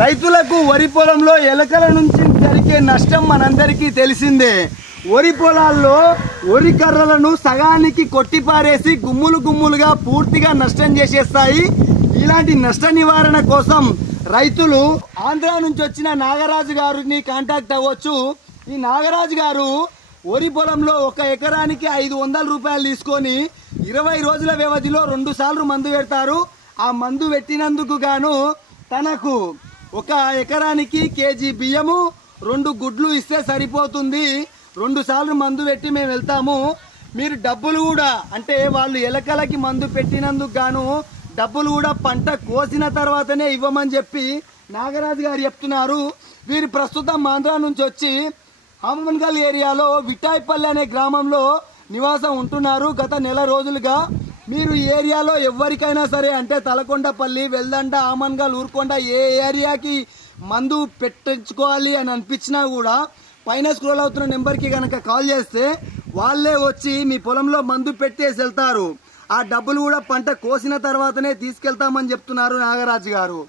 రైతులకు వరి పొలంలో ఎలకల నుంచి జరిగే నష్టం మనందరికీ తెలిసిందే. వరి పొలాల్లో వరి కర్రలను సగానికి కొట్టిపారేసి గుమ్ములు గుమ్ములుగా పూర్తిగా నష్టం చేసేస్తాయి. ఇలాంటి నష్ట నివారణ కోసం రైతులు ఆంధ్ర నుంచి వచ్చిన నాగరాజు గారిని కాంటాక్ట్ అవ్వచ్చు. ఈ నాగరాజు గారు వరి పొలంలో 1 ఎకరానికి 500 రూపాయలు తీసుకొని 20 రోజుల వ్యవధిలో 2 సార్లు మందు పెడతారు. ఆ మందు పెట్టినందుకు గాను తనకు 1 ఎకరానికి కేజీ బియ్యము 2 గుడ్లు ఇస్తే సరిపోతుంది. 2 సార్లు మందు పెట్టి మేము వెళ్తాము. మీరు డబ్బులు కూడా అంటే వాళ్ళు ఎలకలకి మందు పెట్టినందుకు గాను డబ్బులు కూడా పంట కోసిన తర్వాతనే ఇవ్వమని చెప్పి నాగరాజు గారు చెప్తున్నారు. వీరు ప్రస్తుతం ఆంధ్ర నుంచి వచ్చి ఆమన్గల్ ఏరియాలో విటాయిపల్లి అనే గ్రామంలో నివాసం ఉంటున్నారు గత నెల రోజులుగా. మీరు ఈ ఏరియాలో ఎవరికైనా సరే అంటే తలకొండపల్లి, వెల్దండ, ఆమన్గల్, ఊరుకొండ ఏ ఏరియాకి మందు పెట్టించుకోవాలి అని అనిపించినా కూడా పైన స్క్రోల్ అవుతున్న నెంబర్కి కనుక కాల్ చేస్తే వాళ్ళే వచ్చి మీ పొలంలో మందు పెట్టేసి వెళ్తారు. ఆ డబ్బులు కూడా పంట కోసిన తర్వాతనే తీసుకెళ్తామని చెప్తున్నారు నాగరాజు గారు.